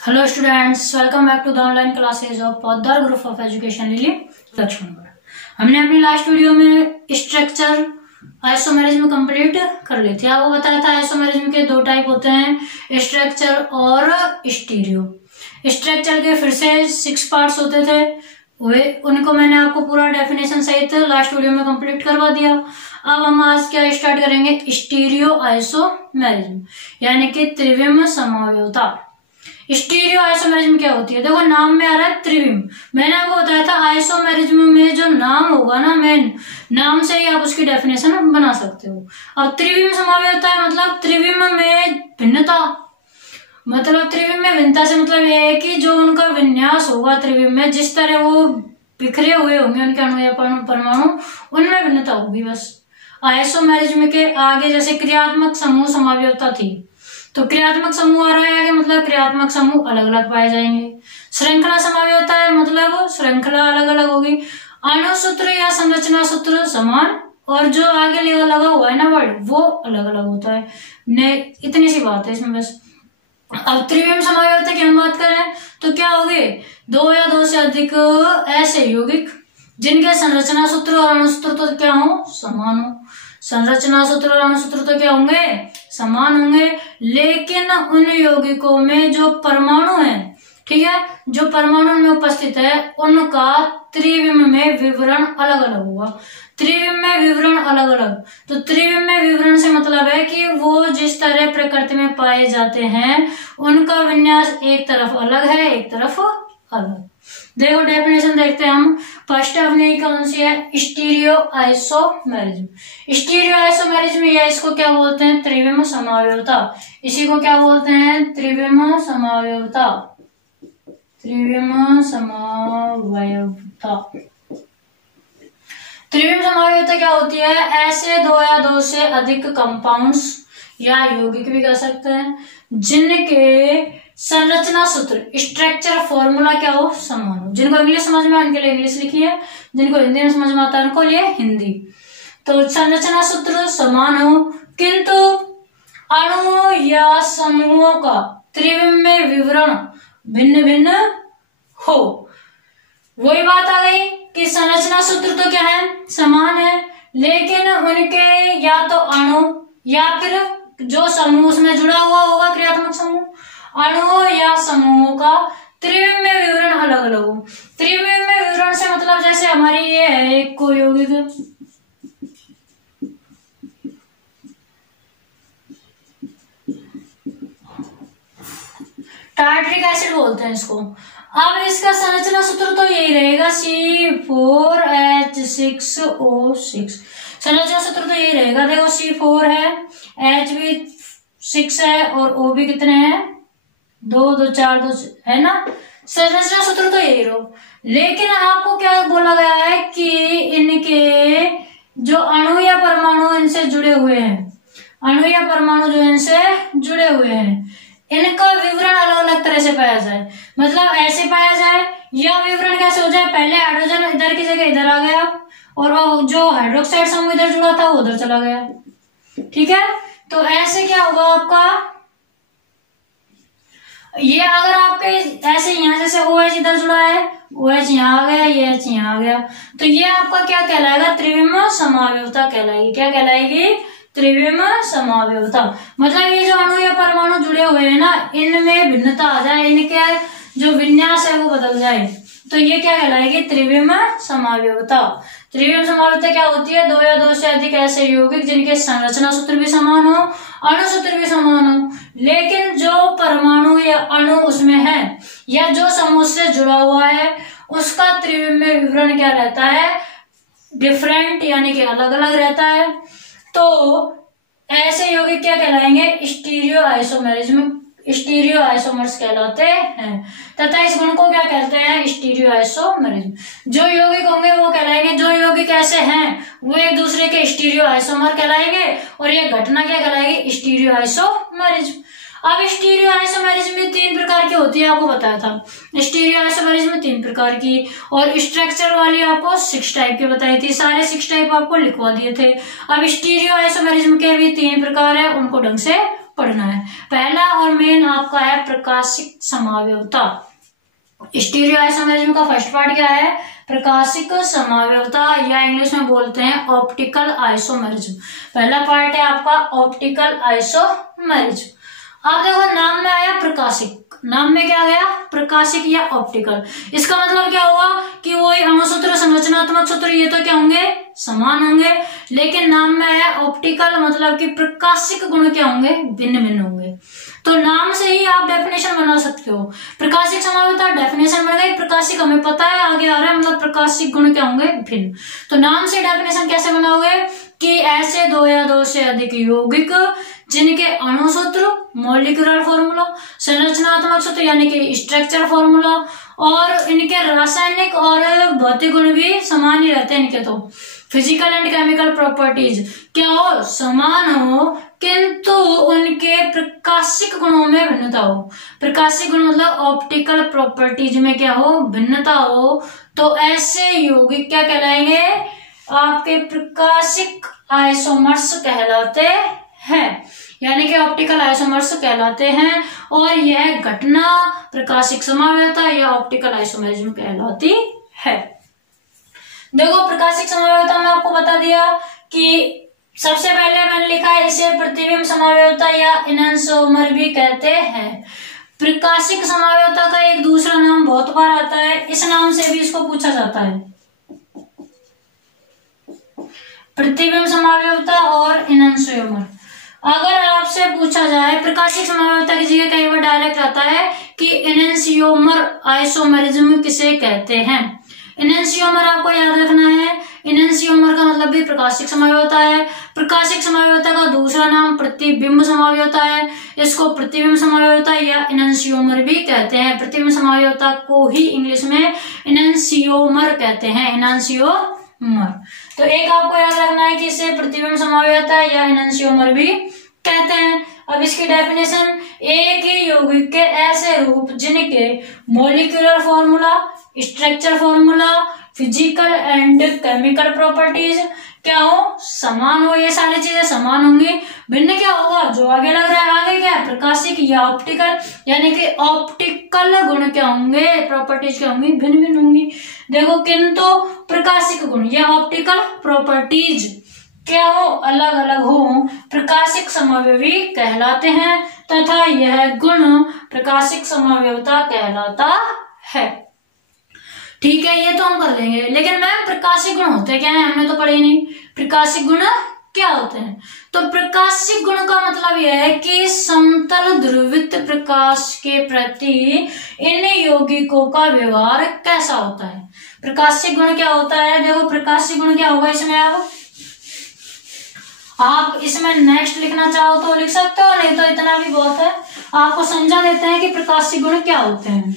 Hello students, welcome back to the online classes of Poddar group of education Lili Lakshmangarh. हमने अपनी last video में structure isomerism complete कर ली थी। आपको बताया था आइसोमेरिज्म के दो टाइप होते हैं, स्ट्रक्चर और स्टीरियो। स्ट्रक्चर के फिर से 6 पार्ट्स होते थे, वे उनको मैंने आपको पूरा डेफिनेशन सहित लास्ट वीडियो में कंप्लीट करवा दिया। अब हम आज क्या स्टार्ट करेंगे, स्टीरियो आइसोमेरिज्म यानी कि त्रिविम समव्यवता। स्टीरियो आइसोमेरिज्म क्या होती है, देखो नाम में आ रहा है त्रिविम। मैंने आपको बताया था आइसोमेरिज्म में जो नाम होगा ना, मेन नाम से ही आप उसकी डेफिनेशन बना सकते हो। अब त्रिविम समव्यवता है मतलब त्रिविम में भिन्नता, मतलब त्रिविम में भिन्नता से मतलब यह है कि जो उनका विन्यास होगा त्रिविम में, जिस तरह वो बिखरे हुए होंगे उनके अणु या परमाणु, उनमें भिन्नता होगी बस। आइसोमेरिज्म के आगे जैसे क्रियात्मक समूह समव्यवता थी, तो क्रियात्मक समूह आ रहा है आगे, मतलब क्रियात्मक समूह अलग अलग पाए जाएंगे। श्रृंखला समव्यवता है मतलब श्रृंखला अलग अलग होगी। अणु सूत्र या संरचना सूत्र समान, और जो आगे लगा हुआ है ना वर्ड, वो अलग अलग होता है। ने इतनी सी बात है इसमें बस। अब त्रिविम समव्यवता की हम बात करें तो क्या होगी, दो या दो से अधिक ऐसे यौगिक जिनके संरचना सूत्र और अणु सूत्र तो क्या हो, समान हो। संरचना सूत्र और अणु सूत्र तो क्या होंगे, समान होंगे, लेकिन उन यौगिकों में जो परमाणु है, ठीक है, जो परमाणु में उपस्थित है, उनका त्रिविम में विवरण अलग अलग होगा। त्रिविम में विवरण अलग अलग, तो त्रिविम में विवरण से मतलब है कि वो जिस तरह प्रकृति में पाए जाते हैं उनका विन्यास एक तरफ अलग है, एक तरफ अलग। देखो डेफिनेशन देखते हैं हम। फर्स्ट अपनी कौन सी है, स्टीरियो आइसोमेरिज्म। स्टीरियो आइसोमेरिज्म या इसको क्या बोलते हैं, त्रिविम समव्यवता। इसी को क्या बोलते हैं, त्रिविम समव्यवता। त्रिविम समव्यवता। त्रिविम समव्यवता क्या होती है, ऐसे दो या दो से अधिक कंपाउंड्स या यौगिक भी कह सकते हैं जिनके संरचना सूत्र स्ट्रक्चर फॉर्मूला क्या हो, समान हो। जिनको इंग्लिश समझ में उनके लिए इंग्लिश लिखी है, जिनको हिंदी में समझ में आता है उनको लिए हिंदी। तो संरचना सूत्र समान हो किंतु अणु या समूहों का त्रिविम में विवरण भिन्न भिन्न हो। वही बात आ गई कि संरचना सूत्र तो क्या है, समान है, लेकिन उनके या तो अणु या फिर जो समूह उसमें जुड़ा हुआ होगा, क्रियात्मक समूह, अणुओं या समूहों का त्रिविम में विवरण अलग अलग हो। त्रिविम में विवरण से मतलब जैसे हमारी ये है एक को यौगिक, टार्ट्रिक एसिड बोलते हैं इसको। अब इसका संरचना सूत्र तो यही रहेगा, C4H6O6। संरचना सूत्र तो यही रहेगा, देखो C4 है, H भी 6 है और O भी कितने हैं, 2 2 4 2 है ना। संरचना सूत्र तो यही रहो, लेकिन आपको क्या बोला गया है कि इनके जो अणु या परमाणु इनसे जुड़े हुए हैं, अणु या परमाणु जो इनसे जुड़े हुए हैं, इनका विवरण अलग अलग तरह से पाया जाए। मतलब ऐसे पाया जाए, या विवरण कैसे हो जाए, पहले हाइड्रोजन इधर की जगह इधर आ गया और जो हाइड्रोक्साइड समूह इधर जुड़ा था वो उधर चला गया, ठीक है। तो ऐसे क्या होगा आपका, ये अगर आपके ऐसे यहाँ जैसे OH इधर जुड़ा है, OH यहाँ आ गया, ये H यहाँ आ गया, तो ये आपका क्या कहलाएगा, त्रिविम समव्यवता कहलाएगी। क्या कहलाएगी, त्रिविम समव्यवता। मतलब ये जो अणु या परमाणु जुड़े हुए हैं ना, इनमें भिन्नता आ जाए, इनके जो विन्यास है वो बदल जाए, तो ये क्या कहलाएगी, त्रिविम समव्यवता। त्रिविम समव्यवता क्या होती है, दो या दो से अधिक ऐसे यौगिक जिनके संरचना सूत्र भी समान हो, अणु सूत्र भी समान हो, लेकिन जो परमाणु या अणु उसमें है या जो समूह से जुड़ा हुआ है उसका त्रिविम में विवरण क्या रहता है, डिफरेंट यानी कि अलग अलग रहता है। तो ऐसे यौगिक क्या कहलाएंगे, स्टीरियो आइसोमेरिज्म, स्टीरियो आइसोमर्स कहलाते हैं, तथा इस गुण को क्या कहते हैं, स्टीरियो आइसोमेरिज्म। जो यौगिक होंगे वो कहलाएंगे, जो यौगिक ऐसे हैं वो एक दूसरे के स्टीरियो आइसोमर कहलाएंगे, और ये घटना क्या कहलाएगी, स्टीरियो आइसोमेरिज्म। अब स्टीरियो आइसोमेरिज्म में 3 प्रकार की होती है, आपको बताया था। स्टीरियो आइसोमेरिज्म 3 प्रकार की, और स्ट्रक्चर वाली आपको 6 टाइप की बताई थी, सारे 6 टाइप आपको लिखवा दिए थे। अब स्टीरियो आइसोमेरिज्म के भी 3 प्रकार है, उनको ढंग से पढ़ना है। पहला और मेन आप आपका है प्रकाशिक समावयवता। स्टीरियो आइसोमेरिज्म का फर्स्ट पार्ट क्या है? प्रकाशिक समावयवता, या इंग्लिश में बोलते हैं ऑप्टिकल आइसोमेरिज्म। पहला पार्ट है आपका ऑप्टिकल आइसोमेरिज्म। अब देखो नाम में आया प्रकाशिक, नाम में क्या गया? प्रकाशिक या ऑप्टिकल। इसका मतलब क्या हुआ कि वही अणुसूत्र, संरचनात्मक सूत्र, ये तो क्या होंगे? समान होंगे, लेकिन नाम में आया ऑप्टिकल, मतलब कि प्रकाशिक गुण क्या होंगे? भिन्न भिन्न होंगे। तो नाम से ही आप डेफिनेशन बना सकते हो। प्रकाशिक समावयवता डेफिनेशन बन गई, प्रकाशिक हमें पता है आगे आ रहा है, मतलब प्रकाशिक गुण क्या होंगे? भिन्न। तो नाम से डेफिनेशन कैसे बनाओगे कि ऐसे दो या दो से अधिक यौगिक जिनके अणुसूत्र, मॉलिक्यूलर फॉर्मूला, संरचनात्मक सूत्र यानी कि स्ट्रक्चर फॉर्मूला, और इनके रासायनिक और भौतिक गुण भी समान ही रहते हैं। इनके तो फिजिकल एंड केमिकल प्रॉपर्टीज क्या हो? समान हो, किंतु उनके प्रकाशिक गुणों में भिन्नता हो। प्रकाशिक गुण मतलब ऑप्टिकल प्रॉपर्टीज में क्या हो? भिन्नता हो। तो ऐसे यौगिक क्या कहलाएंगे? आपके प्रकाशिक आइसोमर्स कहलाते हैं, यानी कि ऑप्टिकल आइसोमर्स कहलाते हैं। और यह घटना प्रकाशिक समावयवता या ऑप्टिकल आइसोमेरिज्म कहलाती है। देखो प्रकाशिक समावयवता में आपको बता दिया कि सबसे पहले मैंने लिखा है इसे प्रतिबिंब समावयवता या एनेंसोमर भी कहते हैं। प्रकाशिक समावयवता का एक दूसरा नाम बहुत बार आता है, इस नाम से भी इसको पूछा जाता है, प्रतिबिंब समावयवता और एनेंसोमर। अगर आपसे पूछा जाए प्रकाशिक समावयवता की जगह कई बार डायरेक्ट आता है कि एनेंसियोमर आइसोमेरिज्म किसे कहते हैं। एनेंसियोमर आपको याद रखना है, एनेंसियोमर का मतलब भी प्रकाशिक समावयवता है। प्रकाशिक समावयवता का दूसरा नाम प्रतिबिंब समावयवता है, इसको प्रतिबिंब समावयवता या एनेंसियोमर भी कहते हैं। प्रतिबिंब समावयवता को ही इंग्लिश में एनेंसियोमर कहते हैं, एनेंसियोमर। तो एक आपको याद रखना है कि इसे प्रतिबिंब समावयवता या एनेंसियोमर भी कहते हैं। अब इसकी डेफिनेशन, एक ही यौगिक के ऐसे रूप जिनके molecular formula, structure formula, physical and chemical properties क्या हो? समान हो। ये सारी चीजें समान होंगी, भिन्न क्या होगा? जो आगे लग रहा है, आगे क्या है? प्रकाशिक या ऑप्टिकल, यानी कि ऑप्टिकल गुण क्या होंगे? प्रॉपर्टीज क्या होंगी? भिन्न भिन्न होंगी। देखो किंतु प्रकाशिक गुण या ऑप्टिकल प्रॉपर्टीज क्या हो? अलग अलग हो, प्रकाशिक समावयवी कहलाते हैं, तथा यह गुण प्रकाशिक समावयवता कहलाता है। ठीक है, ये तो हम कर लेंगे, लेकिन मैम प्रकाशिक गुण होते क्या है? हमने तो पढ़े नहीं। प्रकाशिक गुण क्या होते हैं? तो प्रकाशिक गुण का मतलब यह है कि समतल ध्रुवित प्रकाश के प्रति इन यौगिकों का व्यवहार कैसा होता है। प्रकाशिक गुण क्या होता है? देखो प्रकाशिक गुण क्या होगा इसमें, अब आप इसमें नेक्स्ट लिखना चाहो तो लिख सकते हो, नहीं तो इतना भी बहुत है। आपको समझा देते हैं कि प्रकाशिक गुण क्या होते हैं।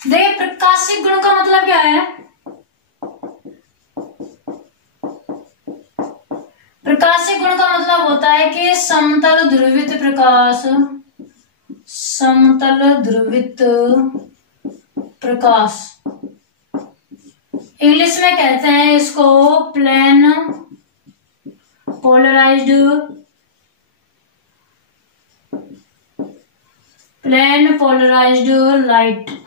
देखिए प्रकाशिक गुण का मतलब क्या है? प्रकाशिक गुण का मतलब होता है कि समतल ध्रुवित प्रकाश, समतल ध्रुवित प्रकाश, इंग्लिश में कहते हैं इसको plane polarised, plane polarised light.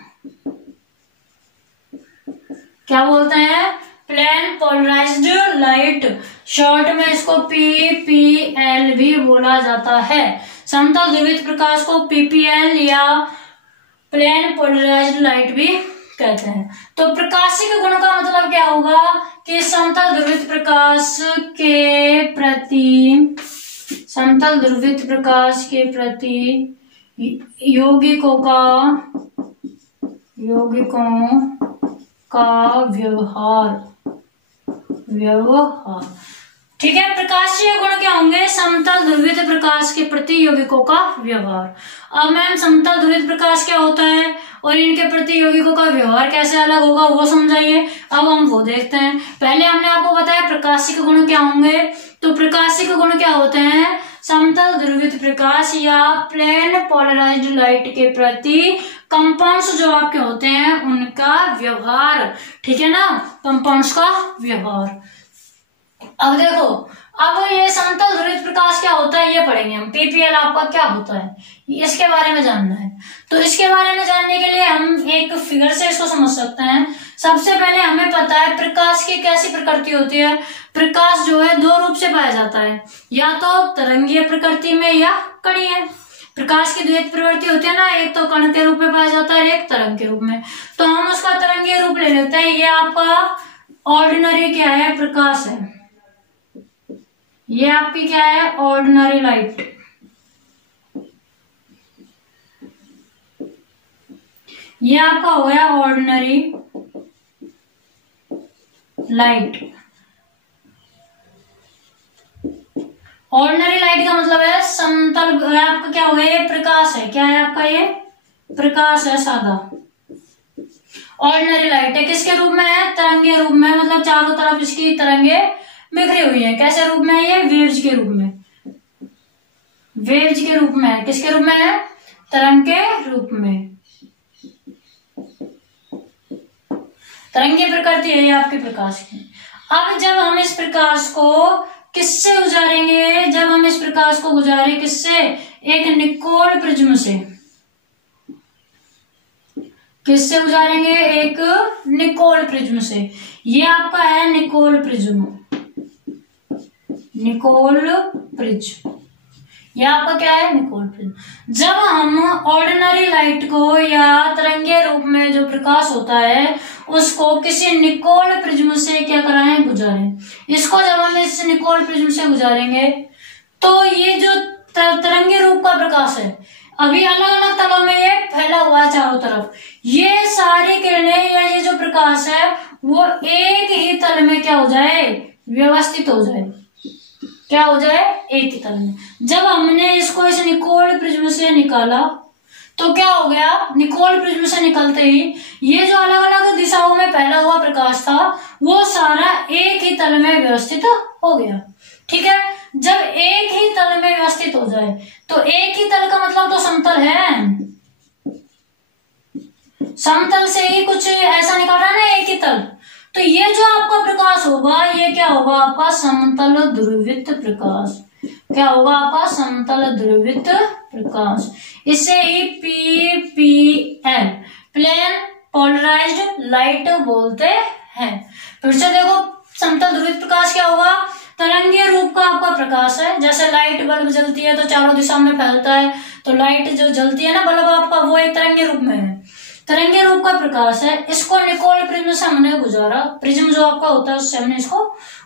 क्या बोलते हैं? प्लेन पोलराइज्ड लाइट, शॉर्ट में इसको पीपीएल भी बोला जाता है। समतल ध्रुवित प्रकाश को पीपीएल या प्लेन पोलराइज्ड लाइट भी कहते हैं। तो प्रकाशिक गुण का मतलब क्या होगा कि समतल ध्रुवित प्रकाश के प्रति, समतल ध्रुवित प्रकाश के प्रति यौगिकों का व्यवहार, ठीक है। प्रकाशीय गुण क्या होंगे? समतल ध्रुवित प्रकाश के प्रति यौगिकों का व्यवहार। अब मैम समतल ध्रुवित प्रकाश क्या होता है और इनके प्रति यौगिकों का व्यवहार कैसे अलग होगा वो समझाइए। अब हम वो देखते हैं। पहले हमने आपको बताया प्रकाशिक गुण क्या होंगे। तो प्रकाशिक गुण क्या होते हैं? समतल ध्रुवित प्रकाश या प्लेन पोलराइज्ड लाइट के प्रति कंपाउंड्स जो आपके होते हैं उनका व्यवहार, ठीक है ना, कंपाउंड्स का व्यवहार। अब देखो, अब ये समतल ध्रुवित प्रकाश क्या होता है ये पढ़ेंगे हम। पीपीएल आपका क्या होता है इसके बारे में जानना है। तो इसके बारे में जानने के लिए हम एक फिगर से इसको समझ सकते हैं। सबसे पहले हमें पता है प्रकाश की कैसी प्रकृति होती है। प्रकाश जो है दो रूप से पाया जाता है, या तो तरंगीय प्रकृति में या कणीय। प्रकाश की द्वैत प्रवृत्ति होती है ना, एक तो कण के रूप में पाया जाता है, एक तरंग के रूप में। तो हम उसका तरंगीय रूप ले लेते हैं। ये आपका ऑर्डिनरी क्या है, प्रकाश है। ये आपकी क्या है, ऑर्डिनरी लाइट। ये आपका हो गया ऑर्डिनरी लाइट। ऑर्डिनरी लाइट का मतलब है समतल। आपका क्या हो गया, ये प्रकाश है। क्या है आपका, ये प्रकाश है सादा। ऑर्डिनरी लाइट है, किसके रूप में है, तरंगीय रूप में, मतलब चारों तरफ इसकी तरंगे बिखरी हुई है। कैसे रूप में है ये, वेव्स के रूप में। वेव्स के रूप में है, किसके रूप में है, तरंग के रूप में। तरंगीय प्रकृति है ये आपके प्रकाश की। अब जब हम इस प्रकाश को किससे गुजारेंगे, जब हम इस प्रकाश को गुजारे किससे, एक निकोल प्रिज्म से। किससे गुजारेंगे, एक निकोल प्रिज्म से। ये आपका है निकोल प्रिज्म। निकोल प्रिज्म, यह आपका क्या है, निकोल प्रिज्म। जब हम ऑर्डिनरी लाइट को या तरंगीय रूप में जो प्रकाश होता है उसको किसी निकोल प्रिज्म से क्या कराएं, गुजारें। इसको जब हम इस निकोल प्रिज्म से गुजारेंगे तो ये जो तरंगीय रूप का प्रकाश है, अभी अलग अलग तलों में ये फैला हुआ है चारों तरफ, ये सारी किरणें या ये जो प्रकाश है वो एक ही तल में क्या हो जाए, व्यवस्थित हो जाए। क्या हो जाए, एक ही तल में। जब हमने इसको इस निकोल प्रिज्म से निकाला तो क्या हो गया, निकोल प्रिज्म से निकलते ही ये जो अलग अलग दिशाओं में फैला हुआ प्रकाश था वो सारा एक ही तल में व्यवस्थित हो गया। ठीक है, जब एक ही तल में व्यवस्थित हो जाए तो एक ही तल का मतलब तो समतल है। समतल से ही कुछ ऐसा निकल रहा है ना, एक ही तल। तो ये जो आपका प्रकाश होगा ये क्या होगा, आपका समतल ध्रुवित प्रकाश। क्या होगा आपका, समतल ध्रुवित प्रकाश। इसे ही पीपीएल, प्लेन पोलराइज्ड लाइट बोलते हैं। फिर से देखो, समतल ध्रुवित प्रकाश क्या होगा, तरंगीय रूप का आपका प्रकाश है। जैसे लाइट बल्ब जलती है तो चारों दिशाओं में फैलता है, तो लाइट जो जलती है ना बल्ब आपका, वो एक तरंगीय रूप में है। तरंगीय रूप का प्रकाश है। इसको निकोल प्रिज्म से हमने गुजारा, प्रिज्म जो आपका होता है उससे हमने इसको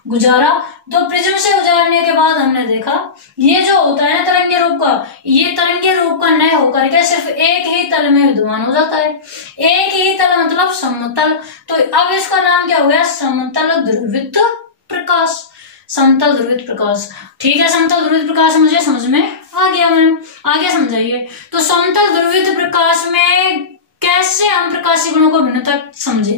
गुजारा। तो प्रिज्म से गुजारने के बाद हमने देखा ये जो होता है ना तरंगीय रूप का, ये तरंगीय रूप का न होकर के सिर्फ एक ही तल में विद्यमान हो जाता है। एक ही तल मतलब समतल। तो अब इसका नाम क्या हो गया, समतल ध्रुवित प्रकाश। समतल ध्रुवित प्रकाश। ठीक है, समतल ध्रुवित प्रकाश मुझे समझ में आ गया। मैम आगे समझाइए। तो समतल ध्रुवित प्रकाश में कैसे हम प्रकाशीय गुणों को भिन्नता समझे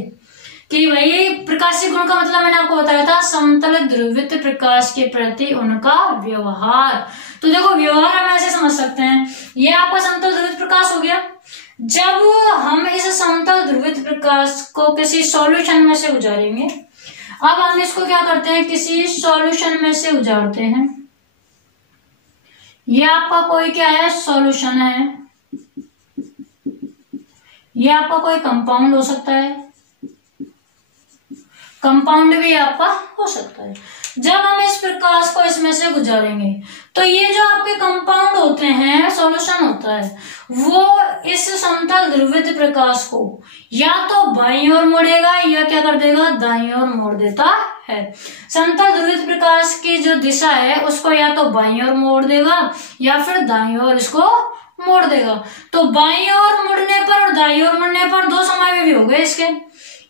कि भाई प्रकाशीय गुण का मतलब मैंने आपको बताया था समतल ध्रुवित प्रकाश के प्रति उनका व्यवहार। तो देखो, व्यवहार हम ऐसे समझ सकते हैं, ये आपका समतल ध्रुवित प्रकाश हो गया। जब हम इस समतल ध्रुवित प्रकाश को किसी सॉल्यूशन में से गुजारेंगे, अब हम इसको क्या करते हैं, किसी सॉल्यूशन में से गुजारते हैं। ये आपका कोई क्या है, सॉल्यूशन है। ये आपका कोई कंपाउंड हो सकता है, कंपाउंड भी आपका हो सकता है। जब हम इस प्रकाश को इसमें से गुजारेंगे तो ये जो आपके कंपाउंड होते हैं, सॉल्यूशन होता है, वो इस समतल ध्रुवित प्रकाश को या तो बाईं ओर मोड़ेगा या क्या कर देगा, दाईं ओर मोड़ देता है। समतल ध्रुवित प्रकाश की जो दिशा है उसको या तो बाईं ओर मोड़ देगा या फिर दाईं ओर इसको मोड़ देगा। तो बाईं ओर मुड़ने पर और दाईं ओर मुड़ने पर दो समावेशी हो गए इसके।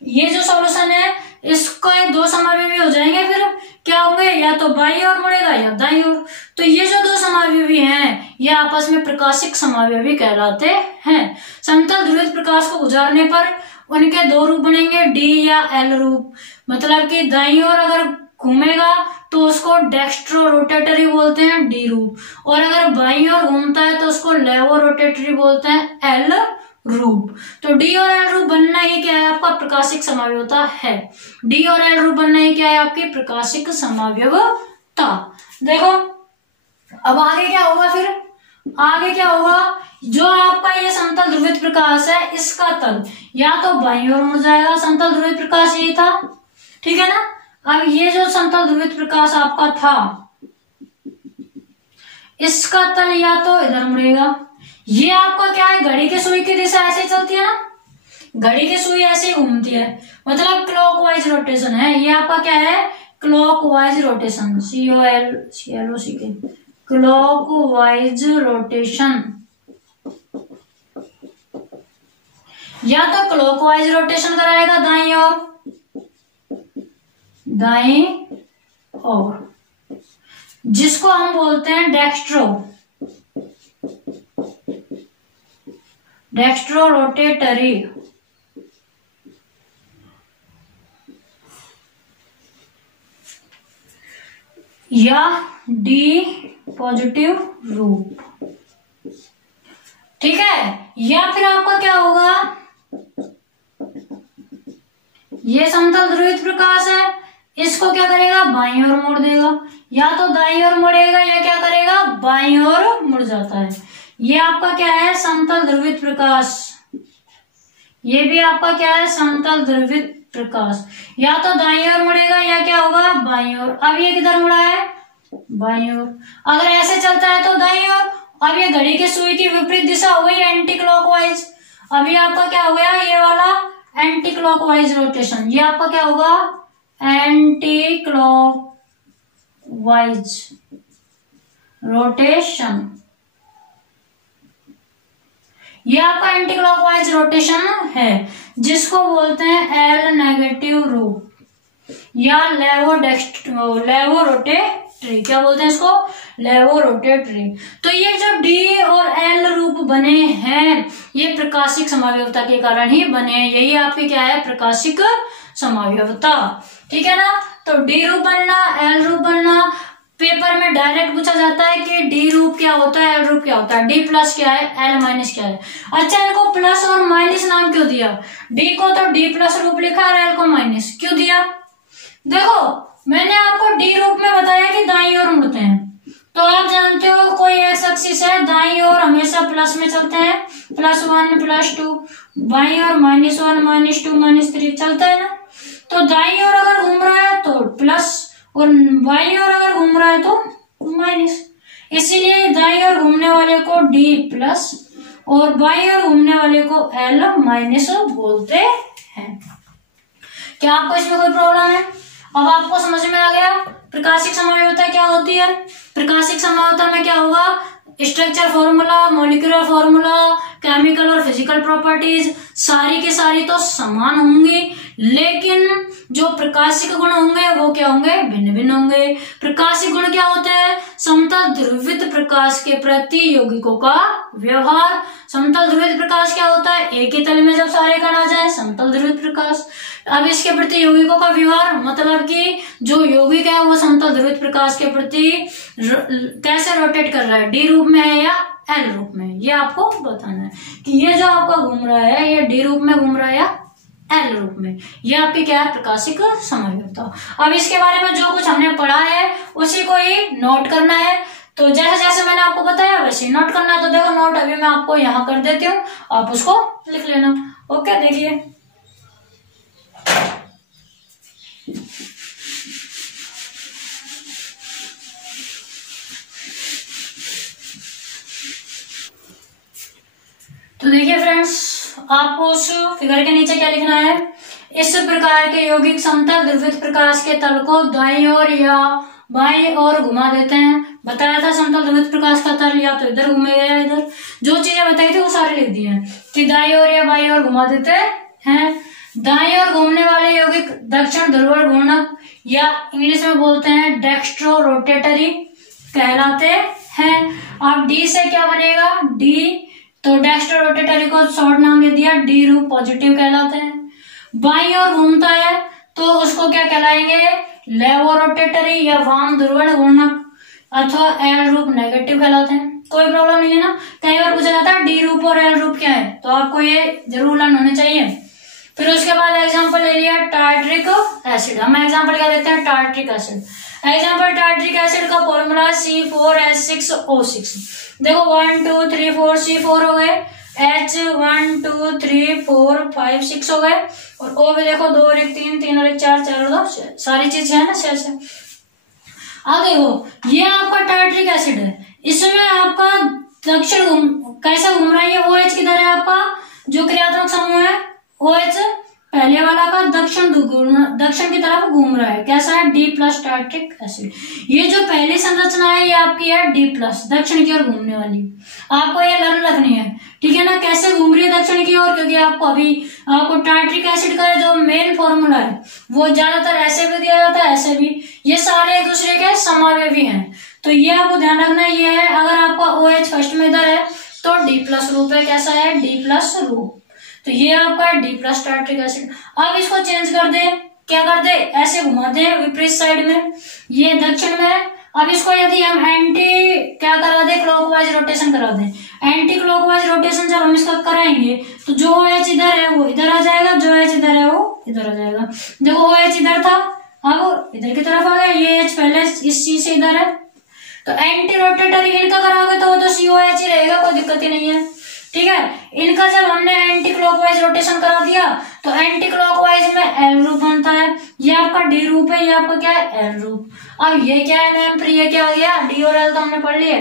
ये जो सॉल्यूशन है इसको दो समावेशी हो जाएंगे, फिर क्या होंगे, या तो बाईं ओर मुड़ेगा या दाईं ओर। तो ये जो दो समावेशी हैं ये आपस में प्रकाशिक समावेशी कहलाते हैं। समतल ध्रुवित प्रकाश को गुजारने पर उनके दो रूप बनेंगे, डी या एल रूप। मतलब कि दाईं ओर अगर घूमेगा तो उसको डेक्स्ट्रो रोटेटरी बोलते हैं, डी रूप, और अगर बाईं ओर घूमता है तो उसको लेवो रोटेटरी बोलते हैं, एल रूप। तो डी और एल रूप बनना ही क्या है आपका प्रकाशिक समाव्यवता है। डी और एल रूप बनना ही क्या है आपकी प्रकाशिक समाव्यवता। देखो अब आगे क्या होगा, फिर आगे क्या होगा, जो आपका ये समतल ध्रुवित प्रकाश है इसका तल या तो बाईं ओर मुड़ जाएगा, समतल ध्रुवित प्रकाश यही था, ठीक है ना। अब ये जो समतल ध्रुवित प्रकाश आपका था इसका तल या तो इधर मुड़ेगा, ये आपका क्या है घड़ी की सुई की दिशा ऐसे चलती है ना, घड़ी की सुई ऐसे घूमती है, मतलब क्लॉकवाइज रोटेशन है, ये आपका क्या है क्लॉकवाइज रोटेशन, COLC के क्लॉकवाइज रोटेशन, या तो क्लॉकवाइज रोटेशन कराएगा दाईं ओर, जिसको हम बोलते हैं डेक्स्ट्रो रोटेटरी, या डी पॉजिटिव रूप, ठीक है। या फिर आपका क्या होगा, ये समतल ध्रुवित प्रकाश है, इसको क्या करेगा बाईं ओर मोड़ देगा, या तो दाईं ओर मुड़ेगा या क्या करेगा बाईं ओर मुड़ जाता है। ये आपका क्या है समतल ध्रुवित प्रकाश, ये भी आपका क्या है समतल ध्रुवित प्रकाश, या तो दाईं ओर मुड़ेगा या क्या होगा बाईं ओर। अब ये किधर मुड़ा है बाईं ओर, अगर ऐसे चलता है तो दाईं ओर। अब ये घड़ी की सुई की विपरीत दिशा हो गई एंटी क्लॉकवाइज, अभी आपका क्या हो गया ये वाला एंटी क्लॉकवाइज रोटेशन, ये आपका क्या होगा एंटी क्लॉकवाइज रोटेशन, ये आपका एंटी क्लॉकवाइज रोटेशन है, जिसको बोलते हैं एल नेगेटिव रूप या लेवो रोटेटरी, क्या बोलते हैं इसको लेवो रोटेटरी। तो ये जो डी और एल रूप बने हैं ये प्रकाशिक समाव्यवता के कारण ही बने हैं, यही आपकी क्या है प्रकाशिक समाव्यवता, ठीक है ना। तो डी रूप बनना, एल रूप बनना, पेपर में डायरेक्ट पूछा जाता है कि डी रूप क्या होता है, एल रूप क्या होता है, डी प्लस क्या है, एल माइनस क्या है। अच्छा इनको प्लस और माइनस नाम क्यों दिया, डी को तो डी प्लस रूप लिखा और एल को माइनस क्यों दिया। देखो मैंने आपको डी रूप में बताया कि दाईं ओर मुड़ते हैं, तो आप जानते हो कोई एक्स एक्सिस है दाईं ओर हमेशा प्लस में चलते हैं, +1 +2, बाईं ओर -1 -2 -3 चलता है ना। तो दाईं ओर अगर घूम रहा है तो प्लस और बाईं ओर अगर घूम रहा है तो माइनस, इसीलिए दाईं ओर घूमने वाले को डी प्लस और बाईं ओर घूमने वाले को एल माइनस बोलते हैं। क्या आपको इसमें कोई प्रॉब्लम है? अब आपको समझ में आ गया प्रकाशिक समाव्यवता क्या होती है। प्रकाशिक समाव्यवता में क्या होगा, structure formula, molecular formula, chemical और फिजिकल प्रॉपर्टीज सारी की सारी तो समान होंगी, लेकिन जो प्रकाशिक गुण होंगे वो क्या होंगे, भिन्न भिन्न होंगे। प्रकाशिक गुण क्या होते हैं, समतल ध्रुवित प्रकाश के प्रति यौगिकों का व्यवहार। समतल ध्रुवित प्रकाश क्या होता है, एक ही तल में जब सारे कण आ जाए समतल ध्रुवित प्रकाश। अब इसके प्रति यौगिकों का व्यवहार मतलब कि जो यौगिक है वो समतल ध्रुवित प्रकाश के प्रति कैसे रोटेट कर रहा है, डी रूप में है या एल रूप में, ये आपको बताना है कि ये जो आपका घूम रहा है ये डी रूप में घूम रहा है या एल रूप में। ये आपकी क्या है, प्रकाशिक समाव्यवता। अब इसके बारे में जो कुछ हमने पढ़ा है उसी को ही नोट करना है। तो जैसे जैसे मैंने आपको बताया वैसे ही नोट करना है। तो देखो नोट अभी मैं आपको यहाँ कर देती हूँ, आप उसको लिख लेना। ओके, देखिए तो देखिए फ्रेंड्स, आपको उस फिगर के नीचे क्या लिखना है, इस प्रकार के यौगिक समतल ध्रुवित प्रकाश के तल को दाईं ओर या बाईं ओर घुमा देते हैं। बताया था समतल ध्रुवित प्रकाश का तल या तो इधर घूमेगा या इधर, जो चीजें बताई थी वो सारी लिख दी है कि दाईं ओर या बाईं ओर घुमा देते हैं। दाईं ओर घूमने वाले यौगिक दक्षिण ध्रुव घूर्णक या इंग्लिश में बोलते हैं डेक्स्ट्रो रोटेटरी कहलाते हैं। अब डी से क्या बनेगा, डी, तो डेक्स्ट्रो रोटेटरी को शॉर्ट नाम दे दिया, डी रूप पॉजिटिव कहलाते हैं। बाईं ओर घूमता है तो उसको क्या कहलाएंगे, लेवोरोटेटरी या वाम ध्रुवण घूर्णक अथवा एल रूप नेगेटिव कहलाते हैं। कोई प्रॉब्लम नहीं है ना। कई बार पूछा जाता है डी रूप और एल रूप क्या है, तो आपको ये जरूर लर्न होने चाहिए। फिर उसके बाद एग्जांपल ले लिया टार्ट्रिक एसिड। हम एग्जांपल क्या देते हैं, tartaric acid. Example tartaric acid का फॉर्मूला C4H6O6। देखो 1 2 3 4 C4 हो गए, H 1 2 3 4 5 6 हो गए, और O भी देखो 2 और 1 3 3 और 1 4 4 और 2 सारी चीज है ना 6। अब देखो ये आपका टार्ट्रिक एसिड है, इसमें आपका दक्षिण कैसे घूम रहा है, ये OH किधर है, आपका जो क्रियात्मक समूह है OH पहले वाला का दक्षिण की तरफ घूम रहा है। कैसा है, D+ टार्ट्रिक एसिड। ये जो पहली संरचना है ये आपकी है D+, दक्षिण की ओर घूमने वाली। आपको ये लर्न रखनी है, ठीक है ना, कैसे घूम रही है दक्षिण की ओर, क्योंकि आपको टार्ट्रिक एसिड का जो मेन फॉर्मूला है वो ज्यादातर ऐसे भी दिया जाता है, ऐसे भी, ये सारे एक दूसरे के समावेशी हैं। तो ये आपको ध्यान रखना ये है, अगर आपका OH फर्स्ट में इधर है तो D+ रूप है। कैसा है, D+ रूप। तो ये आपका है D+ टार्ट्रिक एसिड। अब इसको चेंज कर दे, क्या कर दे, ऐसे घुमा दे विपरीत साइड में, ये दक्षिण में है। अब इसको यदि हम एंटी क्या करा दे, क्लॉकवाइज रोटेशन करा दे। एंटी क्लॉकवाइज रोटेशन जब हम इसका कराएंगे तो जो OH इधर है वो इधर आ जाएगा, जो OH इधर है वो इधर आ जाएगा। देखो OH इधर था, अब इधर की तरफ आ गया, ये H पहले इस चीज से इधर है, तो एंटी रोटेटरी इनका कराओगे तो वो तो COH ही रहेगा, कोई दिक्कत ही नहीं है, ठीक है। इनका जब हमने एंटी क्लॉकवाइज रोटेशन करा दिया तो एंटी क्लॉकवाइज में एल रूप बनता है, ये आपका डी रूप है, ये आपका क्या है, एल रूप। अब ये क्या है मैम, फिर ये क्या हो गया, डी और एल तो हमने पढ़ लिया।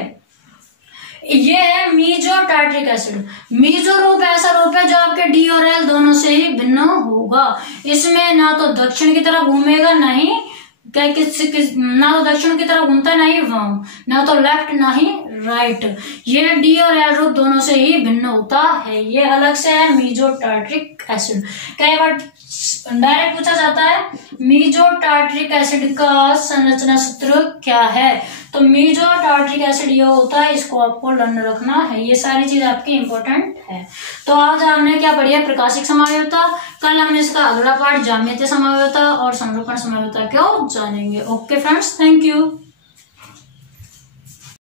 ये है मीजो टार्ट्रिक एसिड। मीजो रूप ऐसा रूप है जो आपके डी और एल दोनों से ही भिन्न होगा। इसमें ना तो दक्षिण की तरफ घूमेगा, ना ही ना तो दक्षिण की तरफ घूमता है, ना ही वाम, ना तो लेफ्ट ना ही राइट। ये डी और एल रूप दोनों से ही भिन्न होता है, ये अलग से है मीजो टार्ट्रिक एसिड। कई बार डायरेक्ट पूछा जाता है मीजो टार्ट्रिक एसिड का संरचना सूत्र क्या है, तो मीजो टार्ट्रिक एसिड ये होता है, इसको आपको लर्न रखना है, ये सारी चीज आपकी इंपॉर्टेंट है। तो आज हमने क्या पढ़ी है, प्रकाशिक समावयवता। कल हमने इसका अगला पार्ट ज्यामितीय समावयवता और संरूपण समावयवता क्यों जानेंगे। Okay friends, thank you.